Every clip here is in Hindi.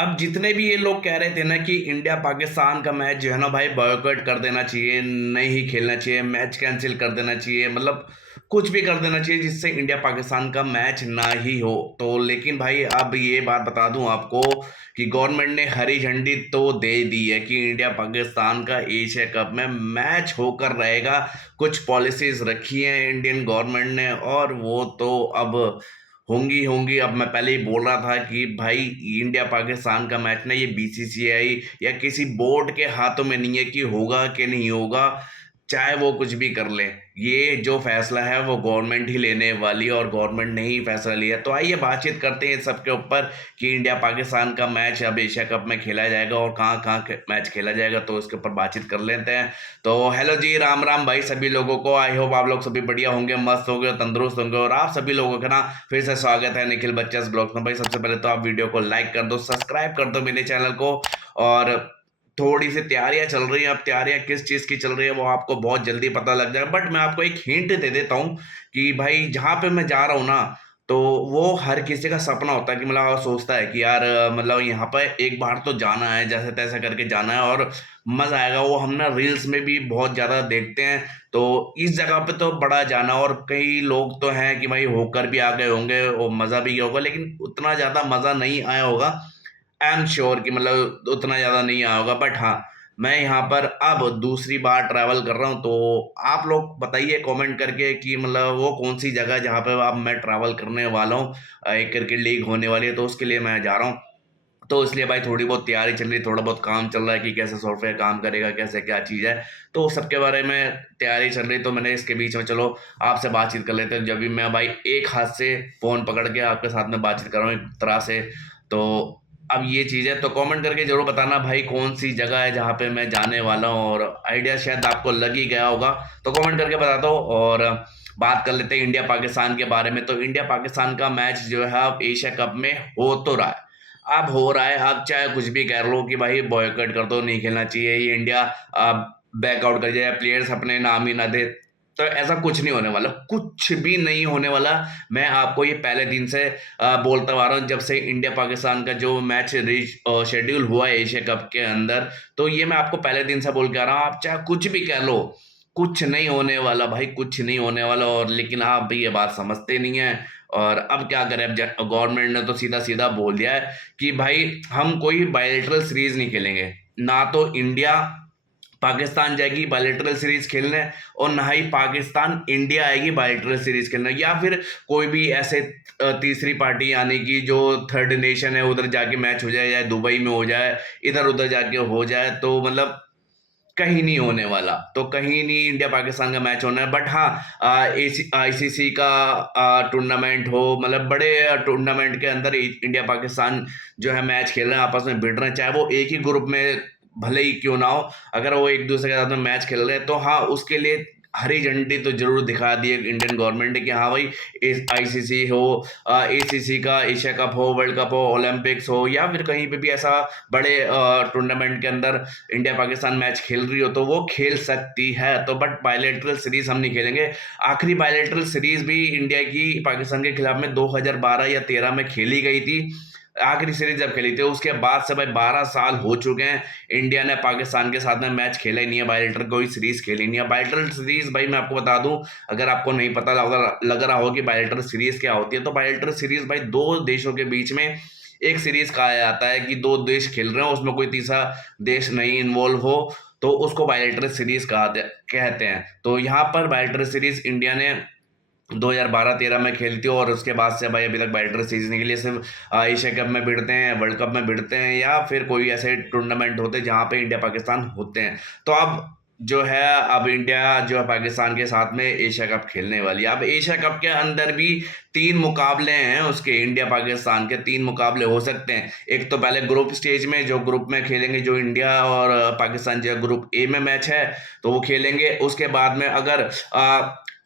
अब जितने भी ये लोग कह रहे थे ना कि इंडिया पाकिस्तान का मैच जो है ना भाई बॉयकॉट कर देना चाहिए, नहीं ही खेलना चाहिए, मैच कैंसिल कर देना चाहिए, मतलब कुछ भी कर देना चाहिए जिससे इंडिया पाकिस्तान का मैच ना ही हो। तो लेकिन भाई अब ये बात बता दूं आपको कि गवर्नमेंट ने हरी झंडी तो दे दी है कि इंडिया पाकिस्तान का एशिया कप में मैच होकर रहेगा। कुछ पॉलिसीज रखी हैं इंडियन गवर्नमेंट ने और वो तो अब होंगी होंगी। अब मैं पहले ही बोल रहा था कि भाई इंडिया पाकिस्तान का मैच ना ये बीसीसीआई या किसी बोर्ड के हाथों में नहीं है कि होगा कि नहीं होगा, चाहे वो कुछ भी कर ले। ये जो फैसला है वो गवर्नमेंट ही लेने वाली है और गवर्नमेंट ने ही फैसला लिया। तो आइए बातचीत करते हैं सबके ऊपर कि इंडिया पाकिस्तान का मैच अब एशिया कप में खेला जाएगा और कहाँ कहाँ मैच खेला जाएगा, तो इसके ऊपर बातचीत कर लेते हैं। तो हेलो जी, राम राम भाई सभी लोगों को। आई होप आप लोग सभी बढ़िया होंगे, मस्त होंगे, तंदुरुस्त होंगे। और आप सभी लोगों का ना फिर से स्वागत है निखिल बच्चस ब्लॉग में। भाई सबसे पहले तो आप वीडियो को लाइक कर दो, सब्सक्राइब कर दो मेरे चैनल को। और थोड़ी सी तैयारियां चल रही हैं, अब तैयारियां किस चीज़ की चल रही है वो आपको बहुत जल्दी पता लग जाएगा। बट मैं आपको एक हिंट दे देता हूँ कि भाई जहाँ पे मैं जा रहा हूँ ना, तो वो हर किसी का सपना होता है कि मतलब सोचता है कि यार मतलब यहाँ पर एक बार तो जाना है, जैसे तैसे करके जाना है और मज़ा आएगा। वो हम ना रील्स में भी बहुत ज़्यादा देखते हैं। तो इस जगह पे तो बड़ा जाना, और कई लोग तो हैं कि भाई होकर भी आ गए होंगे और मज़ा भी किया होगा, लेकिन उतना ज़्यादा मज़ा नहीं आया होगा। आई एम श्योर कि मतलब उतना ज़्यादा नहीं आया होगा। बट हाँ, मैं यहाँ पर अब दूसरी बार ट्रैवल कर रहा हूँ। तो आप लोग बताइए कमेंट करके कि मतलब वो कौन सी जगह है जहाँ पे अब मैं ट्रैवल करने वाला हूँ। एक क्रिकेट लीग होने वाली है तो उसके लिए मैं जा रहा हूँ। तो इसलिए भाई थोड़ी बहुत तैयारी चल रही है, थोड़ा बहुत काम चल रहा है कि कैसे सॉफ्टवेयर काम करेगा, कैसे क्या चीज़ है। तो सबके बारे में तैयारी चल रही, तो मैंने इसके बीच में चलो आपसे बातचीत कर लेते हैं। जब भी मैं भाई एक हाथ से फ़ोन पकड़ के आपके साथ में बातचीत कर रहा हूँ एक तरह से। तो अब ये चीज़ है, तो कमेंट करके ज़रूर बताना भाई कौन सी जगह है जहाँ पे मैं जाने वाला हूँ। और आइडिया शायद आपको लग ही गया होगा, तो कमेंट करके बता दो। और बात कर लेते हैं इंडिया पाकिस्तान के बारे में। तो इंडिया पाकिस्तान का मैच जो है अब एशिया कप में हो तो रहा है। अब हो रहा है, अब चाहे कुछ भी कह लो कि भाई बॉयकॉट कर दो, नहीं खेलना चाहिए, ये इंडिया बैकआउट कर जाए, प्लेयर्स अपने नाम ही ना दे, तो ऐसा कुछ नहीं होने वाला, कुछ भी नहीं होने वाला। मैं आपको ये पहले दिन से बोलता आ रहा हूँ, जब से इंडिया पाकिस्तान का जो मैच शेड्यूल हुआ है एशिया कप के अंदर। तो ये मैं आपको पहले दिन से बोल के आ रहा हूँ, आप चाहे कुछ भी कह लो, कुछ नहीं होने वाला भाई, कुछ नहीं होने वाला। और लेकिन आप भी ये बात समझते नहीं है। और अब क्या करें, अब गवर्नमेंट ने तो सीधा सीधा बोल दिया है कि भाई हम कोई बायलैटरल सीरीज नहीं खेलेंगे। ना तो इंडिया पाकिस्तान जाएगी बायलैटरल सीरीज खेलने, और ना ही पाकिस्तान इंडिया आएगी बायलैटरल सीरीज खेलने, या फिर कोई भी ऐसे तीसरी पार्टी यानी कि जो थर्ड नेशन है उधर जाके मैच हो जाए, या दुबई में हो जाए, इधर उधर जाके हो जाए, तो मतलब कहीं नहीं होने वाला। तो कहीं नहीं इंडिया पाकिस्तान का मैच होना है। बट हाँ, आईसीसी का टूर्नामेंट हो, मतलब बड़े टूर्नामेंट के अंदर इंडिया पाकिस्तान जो है मैच खेल रहे हैं, आपस में भिड़ रहे हैं, चाहे वो एक ही ग्रुप में भले ही क्यों ना हो, अगर वो एक दूसरे के साथ में मैच खेल रहे हैं तो हाँ उसके लिए हरी झंडी तो जरूर दिखा दी है इंडियन गवर्नमेंट ने कि हाँ भाई आईसीसी हो, एसीसी का एशिया कप हो, वर्ल्ड कप हो, ओलंपिक्स हो, या फिर कहीं पे भी ऐसा बड़े टूर्नामेंट के अंदर इंडिया पाकिस्तान मैच खेल रही हो तो वो खेल सकती है। तो बट बायलैटरल सीरीज हम नहीं खेलेंगे। आखिरी बायलैटरल सीरीज भी इंडिया की पाकिस्तान के खिलाफ में 2012 या 13 में खेली गई थी। आखिरी सीरीज जब खेली थी उसके बाद से भाई 12 साल हो चुके हैं, इंडिया ने पाकिस्तान के साथ में मैच खेला ही नहीं है, बायलैटरल कोई सीरीज खेली नहीं है। बायलैटरल सीरीज भाई मैं आपको बता दूं, अगर आपको नहीं पता लग रहा हो कि बायलैटरल सीरीज क्या होती है, तो बायलैटरल सीरीज भाई दो देशों के बीच में एक सीरीज कहा जाता है कि दो देश खेल रहे हो, उसमें कोई तीसरा देश नहीं इन्वॉल्व हो, तो उसको बायलैटरल सीरीज कहते हैं। तो यहाँ पर बायलैटरल सीरीज इंडिया ने 2012-13 में खेलती हो, और उसके बाद से भाई अभी तक बायलैटरल सीरीज के लिए सिर्फ एशिया कप में भिड़ते हैं, वर्ल्ड कप में भिड़ते हैं, या फिर कोई ऐसे टूर्नामेंट होते हैं जहाँ पे इंडिया पाकिस्तान होते हैं। तो अब जो है, अब इंडिया जो है पाकिस्तान के साथ में एशिया कप खेलने वाली है। अब एशिया कप के अंदर भी 3 मुकाबले हैं उसके, इंडिया पाकिस्तान के 3 मुकाबले हो सकते हैं। एक तो पहले ग्रुप स्टेज में जो ग्रुप में खेलेंगे, जो इंडिया और पाकिस्तान जो ग्रुप ए में मैच है तो वो खेलेंगे। उसके बाद में अगर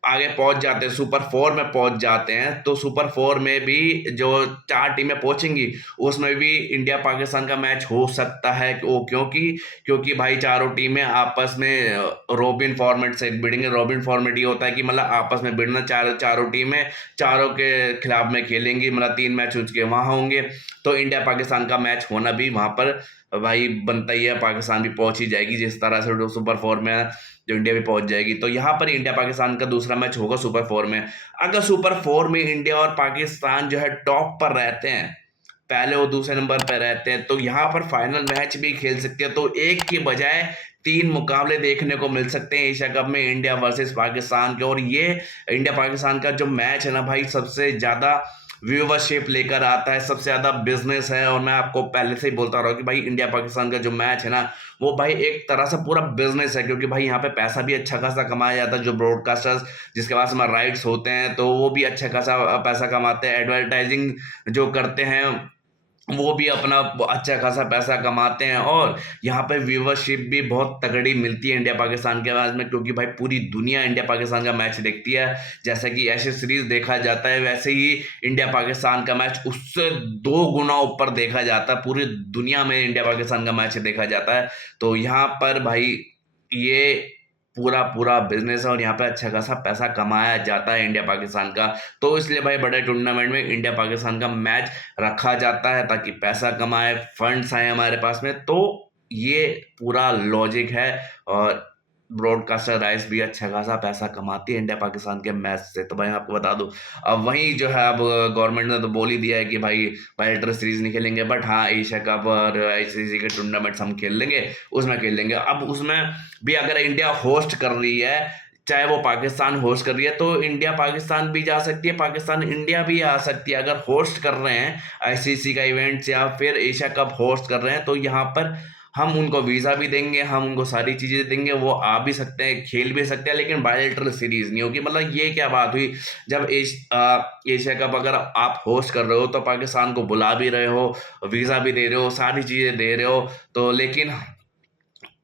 आगे पहुंच जाते हैं, सुपर 4 में पहुंच जाते हैं, तो सुपर 4 में भी जो 4 टीमें पहुंचेंगी उसमें भी इंडिया पाकिस्तान का मैच हो सकता है। वो क्योंकि भाई चारों टीमें आपस में रोबिन फॉर्मेट से भिड़ेंगे। रोबिन फॉर्मेट ये होता है कि मतलब आपस में भिड़ना, चारों टीमें चारों के खिलाफ में खेलेंगी, मतलब 3 मैच उसके वहां होंगे। तो इंडिया पाकिस्तान का मैच होना भी वहां पर भाई बनता ही है, पाकिस्तान भी पहुंच ही जाएगी जिस तरह से सुपर 4 में जो इंडिया भी पहुंच जाएगी। तो यहाँ पर इंडिया पाकिस्तान का दूसरा मैच होगा सुपर 4 में। अगर सुपर 4 में इंडिया और पाकिस्तान जो है टॉप पर रहते हैं, पहले और दूसरे नंबर पर रहते हैं, तो यहाँ पर फाइनल मैच भी खेल सकते हैं। तो एक की बजाय 3 मुकाबले देखने को मिल सकते हैं एशिया कप में, इंडिया वर्सेस पाकिस्तान के। और ये इंडिया पाकिस्तान का जो मैच है ना भाई, सबसे ज्यादा व्यूवरशिप लेकर आता है, सबसे ज्यादा बिजनेस है। और मैं आपको पहले से ही बोलता रहा हूँ कि भाई इंडिया पाकिस्तान का जो मैच है ना, वो भाई एक तरह से पूरा बिजनेस है, क्योंकि भाई यहाँ पे पैसा भी अच्छा खासा कमाया जाता है। जो ब्रॉडकास्टर्स जिसके पास में राइट्स होते हैं, तो वो भी अच्छा खासा पैसा कमाते हैं। एडवर्टाइजिंग जो करते हैं वो भी अपना अच्छा खासा पैसा कमाते हैं। और यहाँ पे व्यूवरशिप भी बहुत तगड़ी मिलती है इंडिया पाकिस्तान के मैच में, क्योंकि भाई पूरी दुनिया इंडिया पाकिस्तान का मैच देखती है। जैसा कि एशेज सीरीज देखा जाता है, वैसे ही इंडिया पाकिस्तान का मैच उससे 2 गुना ऊपर देखा जाता है। पूरी दुनिया में इंडिया पाकिस्तान का मैच देखा जाता है। तो यहाँ पर भाई ये पूरा पूरा बिजनेस है, और यहाँ पे अच्छा खासा पैसा कमाया जाता है इंडिया पाकिस्तान का। तो इसलिए भाई बड़े टूर्नामेंट में इंडिया पाकिस्तान का मैच रखा जाता है, ताकि पैसा कमाए, फंड्स आए हमारे पास में। तो ये पूरा लॉजिक है। और ब्रॉडकास्टर राइट्स भी अच्छा खासा पैसा कमाती है इंडिया पाकिस्तान के मैच से। तो भाई आपको बता दूं, अब वहीं जो है, अब गवर्नमेंट ने तो बोल ही दिया है कि भाई बायोलेटर सीरीज नहीं खेलेंगे, बट हाँ एशिया कप और आईसीसी के टूर्नामेंट्स हम खेल लेंगे, उसमें खेल लेंगे। अब उसमें भी अगर इंडिया होस्ट कर रही है, चाहे वो पाकिस्तान होस्ट कर रही है, तो इंडिया पाकिस्तान भी जा सकती है, पाकिस्तान इंडिया भी आ सकती है। अगर होस्ट कर रहे हैं आईसीसी का इवेंट्स या फिर एशिया कप होस्ट कर रहे हैं, तो यहाँ पर हम उनको वीजा भी देंगे, हम उनको सारी चीजें देंगे, वो आ भी सकते हैं, खेल भी सकते हैं, लेकिन बायोलेटरल सीरीज नहीं होगी। मतलब ये क्या बात हुई, जब एशिया कप अगर आप होस्ट कर रहे हो, तो पाकिस्तान को बुला भी रहे हो, वीजा भी दे रहे हो, सारी चीजें दे रहे हो, तो लेकिन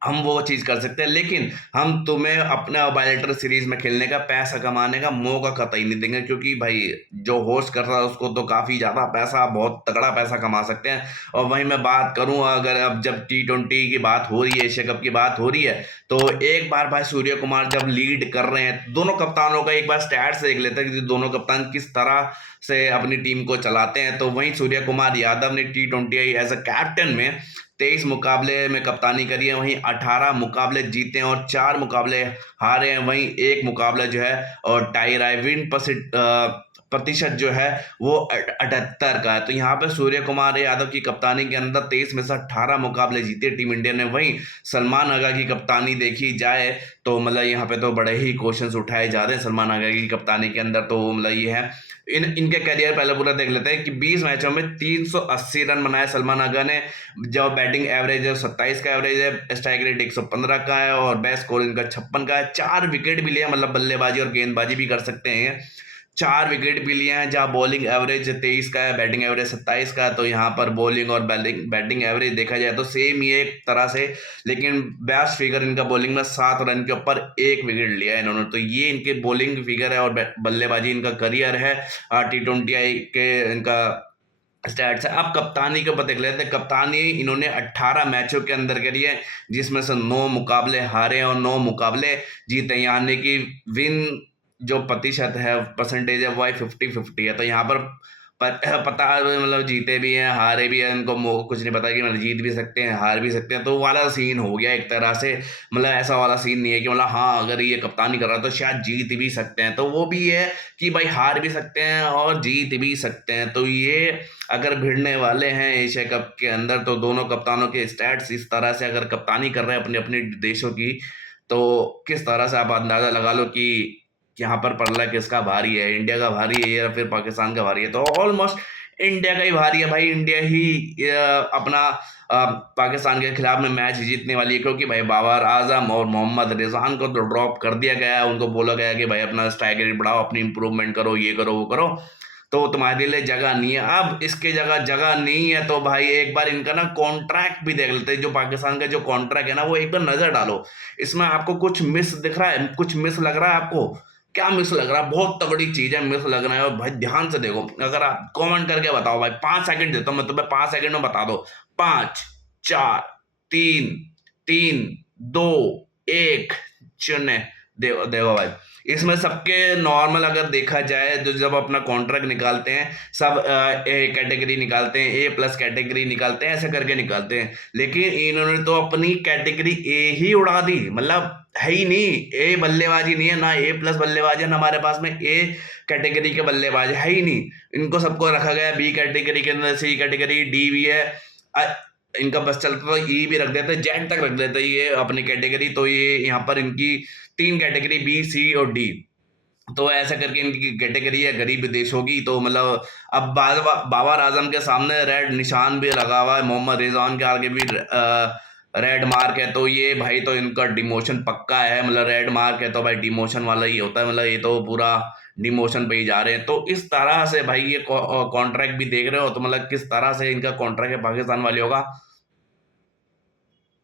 हम वो चीज कर सकते हैं, लेकिन हम तुम्हें अपने बायोलेटरल सीरीज में खेलने का, पैसा कमाने का मौका कतई नहीं देंगे। क्योंकि भाई जो होस्ट कर रहा है उसको तो काफी ज्यादा पैसा, बहुत तगड़ा पैसा कमा सकते हैं। और वहीं मैं बात करूं, अगर अब जब T20 की बात हो रही है, एशिया कप की बात हो रही है, तो एक बार भाई सूर्य कुमार जब लीड कर रहे हैं, दोनों कप्तानों का एक बार स्टैट्स देख लेते हैं कि दोनों कप्तान किस तरह से अपनी टीम को चलाते हैं। तो वहीं सूर्य कुमार यादव ने T20 एज अ कैप्टन में 23 मुकाबले में कप्तानी करी है, वहीं 18 मुकाबले जीते हैं और 4 मुकाबले हारे हैं। वहीं एक मुकाबला जो है और टाई रहा है। प्रतिशत जो है वो 78 का है। तो यहाँ पे सूर्य कुमार यादव की कप्तानी के अंदर 23 में से 18 मुकाबले जीते टीम इंडिया ने। वहीं सलमान आगा की कप्तानी देखी जाए तो मतलब यहाँ पे तो बड़े ही क्वेश्चंस उठाए जा रहे हैं सलमान आगा की कप्तानी के अंदर। तो मतलब ये है, इनके करियर पहले पूरा देख लेते हैं कि 20 मैचों में 380 रन बनाए सलमान आगा ने। जो बैटिंग एवरेज है 27 का एवरेज है, स्ट्राइक रेट 115 का है और बेस्ट स्कोर इनका 56 का है। 4 विकेट भी लिया, मतलब बल्लेबाजी और गेंदबाजी भी कर सकते हैं। 4 विकेट भी लिए हैं। जहाँ बॉलिंग एवरेज 23 का है, बैटिंग एवरेज 27 का है। तो यहाँ पर बॉलिंग और बैटिंग एवरेज देखा जाए तो सेम ही एक तरह से, लेकिन बेस्ट फिगर इनका बॉलिंग में 7 रन के ऊपर 1 विकेट लिया है इन्होंने। तो ये इनके बॉलिंग फिगर है और बल्लेबाजी इनका करियर है। T20 के इनका स्टैट्स है। अब कप्तानी के ऊपर देख लेते हैं। कप्तानी इन्होंने 18 मैचों के अंदर करी है, जिसमें से 9 मुकाबले हारे और 9 मुकाबले जीते, यानी कि विन जो प्रतिशत है, परसेंटेज है, वो 50-50 है। तो यहाँ पर पता मतलब जीते भी हैं, हारे भी हैं, इनको कुछ नहीं पता कि मतलब जीत भी सकते हैं, हार भी सकते हैं। तो वाला सीन हो गया एक तरह से। मतलब ऐसा वाला सीन नहीं है कि मतलब हाँ अगर ये कप्तानी कर रहा है तो शायद जीत भी सकते हैं। तो वो भी है कि भाई हार भी सकते हैं और जीत भी सकते हैं। तो ये अगर भिड़ने वाले हैं एशिया कप के अंदर, तो दोनों कप्तानों के स्टैट्स इस तरह से अगर कप्तानी कर रहे हैं अपने अपने देशों की, तो किस तरह से आप अंदाजा लगा लो कि यहाँ पर पल्ला किसका भारी है, इंडिया का भारी है या फिर पाकिस्तान का भारी है। तो ऑलमोस्ट इंडिया का ही भारी है भाई। इंडिया ही अपना पाकिस्तान के खिलाफ में मैच जीतने वाली है, क्योंकि भाई बाबर आजम और मोहम्मद रिजवान को तो ड्रॉप कर दिया गया है। उनको बोला गया कि भाई अपना स्ट्राइक रेट बढ़ाओ, अपनी इंप्रूवमेंट करो, ये करो वो करो, तो तुम्हारे लिए जगह नहीं है। अब इसके जगह नहीं है, तो भाई एक बार इनका ना कॉन्ट्रैक्ट भी देख लेते हैं। जो पाकिस्तान का जो कॉन्ट्रैक्ट है ना, वो एक बार नजर डालो। इसमें आपको कुछ मिस दिख रहा है, कुछ मिस लग रहा है आपको? क्या मिस लग रहा है? बहुत तगड़ी चीज है, मिस लग रहा है। और भाई ध्यान से देखो, अगर आप कमेंट करके बताओ भाई, 5 सेकंड देता हूँ मैं तुम्हें, 5 सेकंड में बता दो। 5, 4, 3, 3, 2, 1, शून्य। देखो देखो भाई, इसमें सबके नॉर्मल अगर देखा जाए, जो जब अपना कॉन्ट्रैक्ट निकालते हैं सब ए कैटेगरी निकालते हैं, A+ कैटेगरी निकालते हैं, ऐसे करके निकालते हैं। लेकिन इन्होंने तो अपनी कैटेगरी ए ही उड़ा दी, मतलब है ही नहीं। ए बल्लेबाजी नहीं है ना, A+ बल्लेबाज है ना, हमारे पास में ए कैटेगरी के बल्लेबाज है ही नहीं। इनको सबको रखा गया बी कैटेगरी के अंदर, सी कैटेगरी, डी भी है। अ, इनका बस चलता तो ई भी रख देते, जेड तक रख देते ये अपनी कैटेगरी। तो ये यहाँ पर इनकी 3 कैटेगरी, बी, सी और डी। तो ऐसा करके इनकी कैटेगरी है गरीब देशों की। तो मतलब अब बाबर आजम के सामने रेड निशान भी लगा हुआ है, मोहम्मद रिजवान के आगे भी रेड मार्क है। तो ये भाई तो इनका डिमोशन पक्का है, मतलब रेड मार्क है तो भाई डिमोशन वाला ही होता है, मतलब ये तो पूरा डिमोशन पे ही जा रहे हैं। तो इस तरह से भाई ये कॉन्ट्रैक्ट भी देख रहे हो, तो मतलब किस तरह से इनका कॉन्ट्रैक्ट है पाकिस्तान वाले होगा,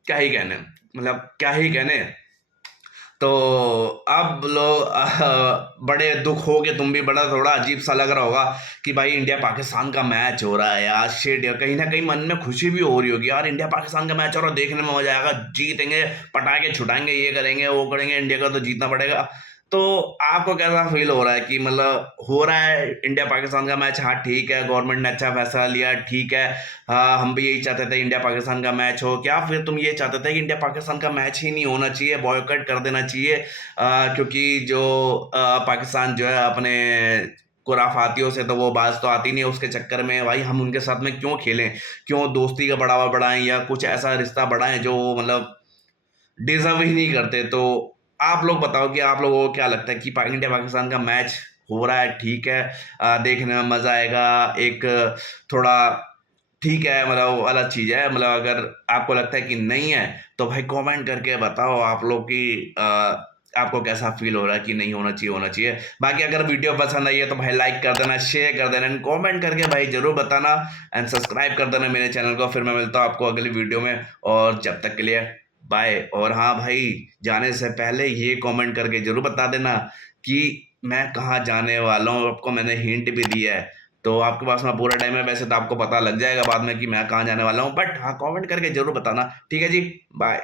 क्या ही कहने, मतलब क्या ही कहने। तो अब लोग बड़े दुख हो के, तुम भी बड़ा थोड़ा अजीब सा लग रहा होगा कि भाई इंडिया पाकिस्तान का मैच हो रहा है यार, शिट यार। कहीं ना कहीं मन में खुशी भी हो रही होगी यार, इंडिया पाकिस्तान का मैच हो रहा है, देखने में मजा आएगा, जीतेंगे, पटाखे छुटाएंगे, ये करेंगे वो करेंगे, इंडिया का तो जीतना पड़ेगा। तो आपको कैसा फील हो रहा है कि मतलब हो रहा है इंडिया पाकिस्तान का मैच? हाँ ठीक है, गवर्नमेंट ने अच्छा फैसला लिया, ठीक है। हाँ, हम भी यही चाहते थे इंडिया पाकिस्तान का मैच हो। क्या फिर तुम ये चाहते थे कि इंडिया पाकिस्तान का मैच ही नहीं होना चाहिए, बॉयकॉट कर देना चाहिए? क्योंकि जो पाकिस्तान जो है अपने खुराफातियों से, तो वो बाज तो आती नहीं है, उसके चक्कर में भाई हम उनके साथ में क्यों खेलें, क्यों दोस्ती का बढ़ावा बढ़ाएं या कुछ ऐसा रिश्ता बढ़ाएं जो मतलब डिजर्व ही नहीं करते। तो आप लोग बताओ कि आप लोगों को क्या लगता है कि इंडिया पाकिस्तान का मैच हो रहा है, ठीक है, देखने में मजा आएगा, एक थोड़ा ठीक है, मतलब वो अलग चीज है। मतलब अगर आपको लगता है कि नहीं है, तो भाई कमेंट करके बताओ आप लोग की आपको कैसा फील हो रहा है कि नहीं होना चाहिए, होना चाहिए। बाकी अगर वीडियो पसंद आई है तो भाई लाइक कर देना, शेयर कर देना, कमेंट करके भाई जरूर बताना, एंड सब्सक्राइब कर देना मेरे चैनल को। फिर मैं मिलता हूँ आपको अगली वीडियो में, और जब तक के लिए बाय। और हाँ भाई, जाने से पहले ये कमेंट करके जरूर बता देना कि मैं कहाँ जाने वाला हूँ, आपको मैंने हिंट भी दिया है। तो आपके पास में पूरा टाइम है, वैसे तो आपको पता लग जाएगा बाद में कि मैं कहाँ जाने वाला हूँ, बट हाँ कमेंट करके जरूर बताना। ठीक है जी, बाय।